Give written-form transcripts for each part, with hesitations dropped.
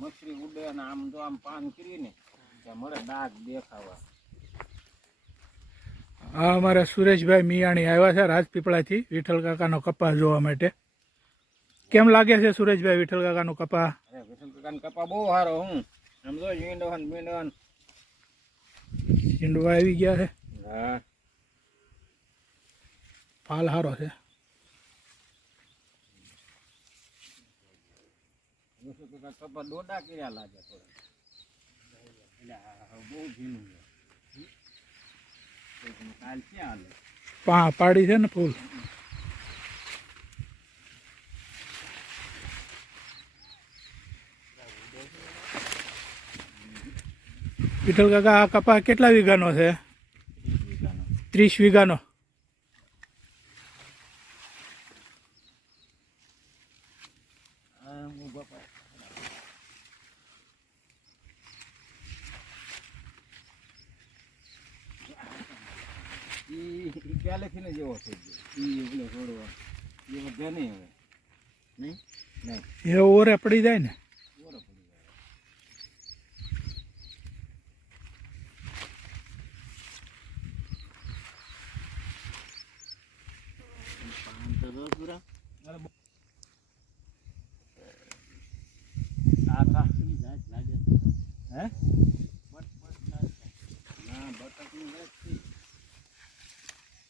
મછરી ઉડે ને આમ જો આમ પાન કરીને મળે ડાઘ દેખાવા. હા, અમારા સુરેશભાઈ મિયાણી આવ્યા છે રાજપીપળાથી વિઠ્ઠલ કાકાનો કપા જોવા માટે. કેમ લાગે છે સુરેશભાઈ વિઠ્ઠલ કાકાનો કપા? વિઠ્ઠલ કાકાનો કપા બહુ સારો. હું આમ જો ઝીંડવાન ઝીંડવા આવી ગયા છે. હા, ફાલ સારો છે. કપા દોડા કર્યા લાગે બહુ ઝીણું કાલ ક્યાં હાલે પાડી છે ને ફૂલ. વિઠ્ઠલ કાકા આ કપા કેટલા વીઘાનો છે? 30 વીઘાનો. પહેલેથી ને જેવો થઈ ગયો છોડવા એ બધા નહીં હવે નહીં એ ઓરે પડી જાય ને.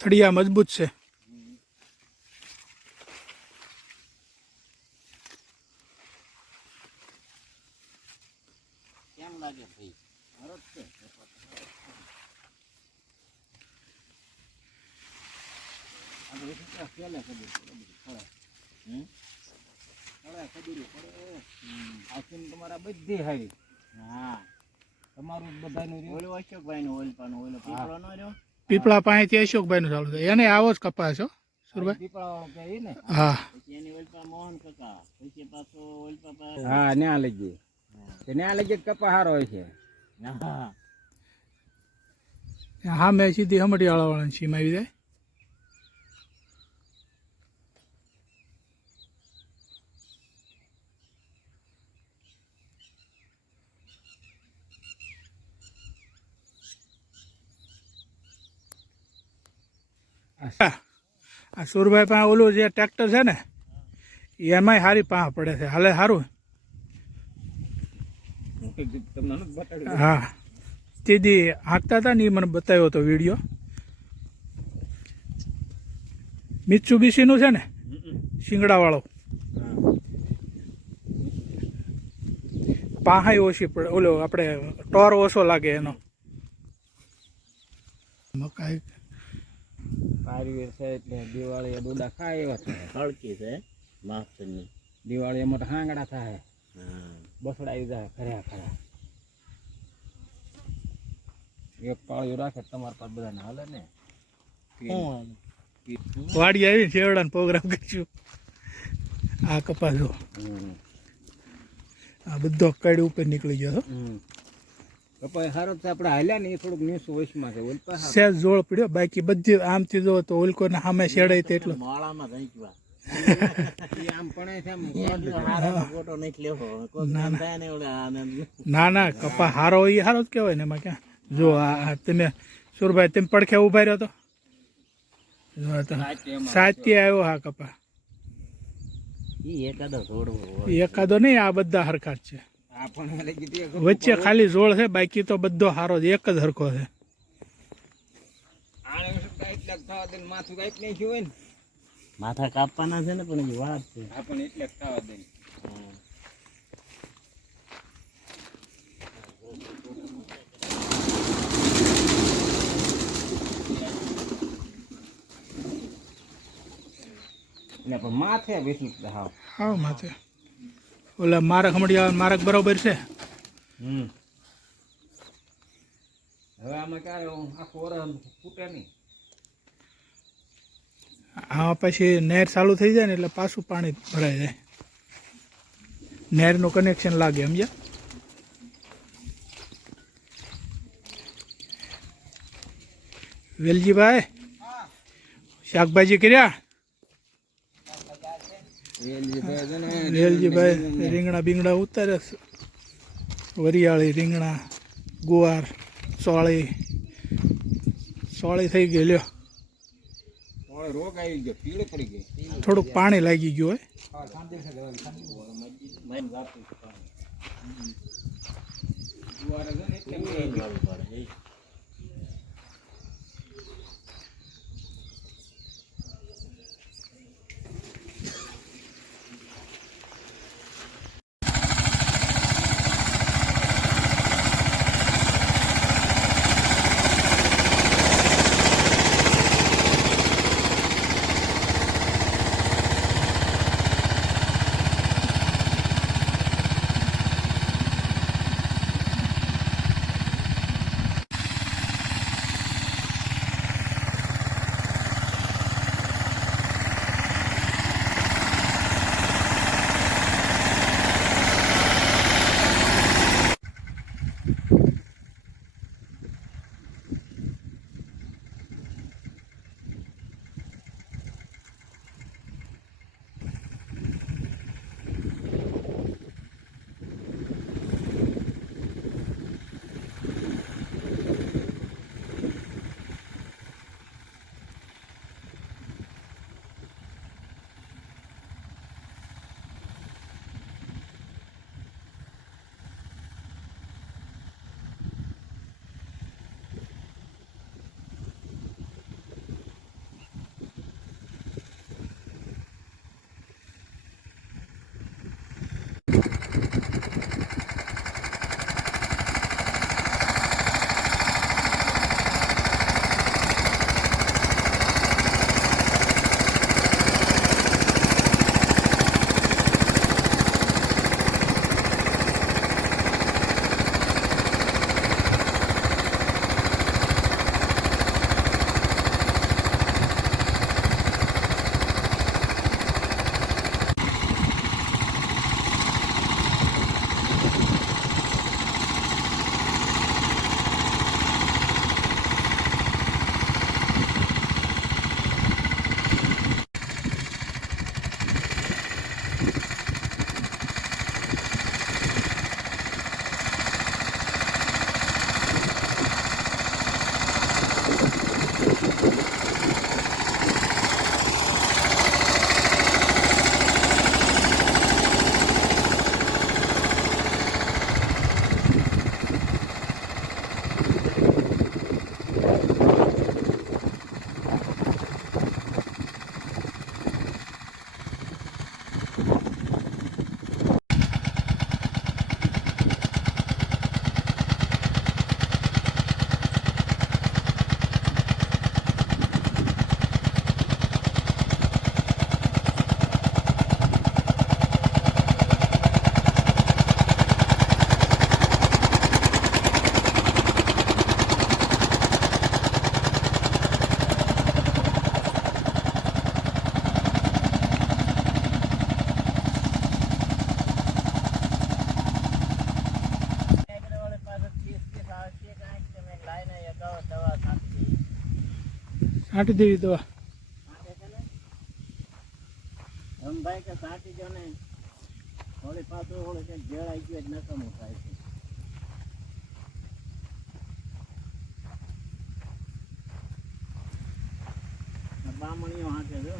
થડિયા મજબૂત છે. કેમ લાગે ભાઈ? સારો જ છે. તમારા બધી હારી. હા, તમારું બધાનું ઓલો અશોકભાઈ નું ઓલપાનું ઓલો પીપળો ન રહ્યો પીપળા પાસેથી અશોકભાઈ નું ચાલુ થાય. એને આવો જ કપા છો સુરભાઈ? પીપળા કે ને. હા, એની ઓલપા મોહન કાકા પછી પાછો ઓલપા. હા, ન્યા લઈ ગઈ. ન્યા લઈ ગઈ કપા હારો હોય છે. હા, મેં સીધી હમડિયાળા વાળાની સીમ આવી જાય. આ સુરભાઈ પાસે ઓલું જે ટ્રેક્ટર છે ને એમાંય સારી પાંહ પડે છે. હાલે સારું. હા, તીદી હાંકતા હતા ને એ મને બતાવ્યો હતો વિડીયો. મિત્સુબીસીનું છે ને શિંગડાવાળો. પાંહાય ઓછી પડે. ઓલો આપણે ટોર ઓછો લાગે એનો. મકાઈ પારવીર છે એટલે દિવાળી દોડા ખાય એવા થાય. હળકી છે માસ્ટરની દિવાળી એમાં તો હાંગડા થાય. બસડા આવી જાય ખરા. એક પાળિયું રાખે તમારા પાસે બધાને હાલે ને. વાડી આવી શેવડાનો પ્રોગ્રામ કરીશું. આ કપાસ જો આ બધો કડ ઉપર નીકળી ગયો. કપાસ સારો છે. આપણે હાલ્યા ને એ થોડુંક નીચું વયસમાં છે. ઓલપા સહેજ જોળ પડ્યો. બાકી બધી આમથી જો તો ઓલકો ને સામે શેડાય તો એટલો માળામાં જઈવા આમ પણ છે. ફોટો નથી લેવો. ના કપા હારો એ હારો જ કહેવાય ને. એમાં ક્યાં જો આ તમે સુરભાઈ તમે પડખે ઉભા રહ્યો તો સાચી આવ્યો. હા, કપા એકાદો નહીં, આ બધા હરખા જ છે. વચ્ચે ખાલી જોળ છે. બાકી તો બધો હારો જ એક જ હરખો છે. માથા કાપવાના છે ને પણ વાત છે. એટલે થવા દે. એટલે પણ માથે બેસી હા માથે ઓલા મારક હમણાં મારક બરોબર છે. હવે આમાં ક્યારે આખું વરસ ફૂટે નહીં. હા, પછી નહેર ચાલુ થઈ જાય ને એટલે પાછું પાણી ભરાઈ જાય. નહેરનું કનેક્શન લાગે સમજ્યા. વેલજીભાઈ શાકભાજી કર્યા? વેલજીભાઈ રીંગણા બીંગણા ઉતારે છે. વરિયાળી, રીંગણા, ગુવાર, સોળી થઈ ગઈ. લ્યો, રોગ આવી ગયો, પીળે પડી ગઈ. થોડુંક પાણી લાગી ગયું હોય. છાંટી દેવી દવા. ભાઈ કે સાટી જો ને થોડી પાછું થોડું કંઈક ભેળાઈ ગયું જ નકામું થાય છે. બામણીઓ હાથે જો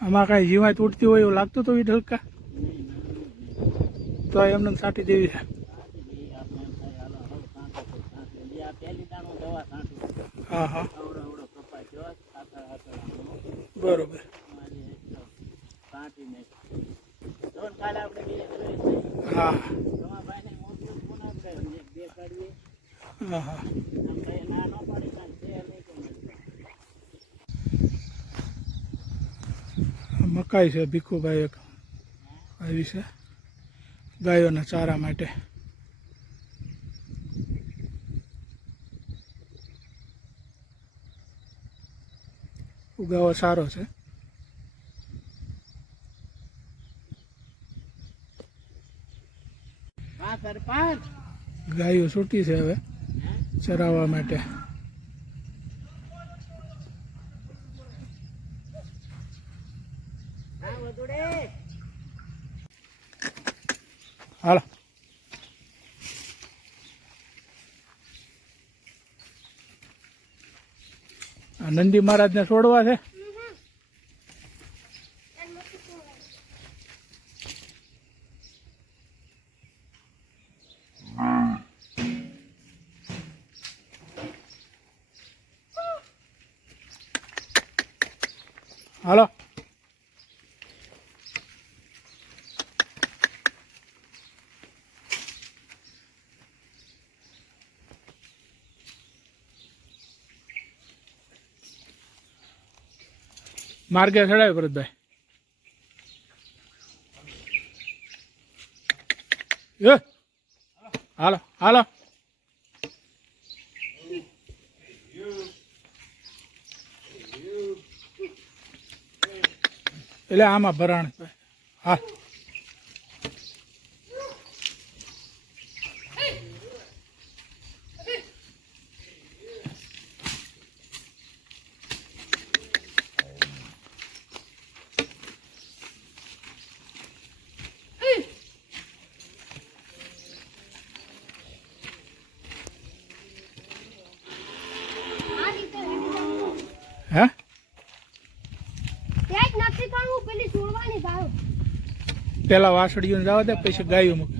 આમાં કાંઈ જીવાય તૂટતી હોય એવું લાગતું હતું વિઠ્ઠલ કા? તો એમને સાટી દેવી છે. હા હા બરોબર. હા હા હા મકાઈ છે ભીખુભાઈ એક આવી છે ગાયોના ચારા માટે. ઉગાવો સારો છે. ગાયો છૂટી છે હવે ચરાવવા માટે. હાલો આ નંદી મહારાજને છોડવા છે. હાલો માર્ગે ચડાવ્યો ભરતભાઈ. હાલો હાલો એટલે આમાં ભરાણ. હા હે પેલા વાસળીઓને જવા દે પછી ગાયો મૂકે.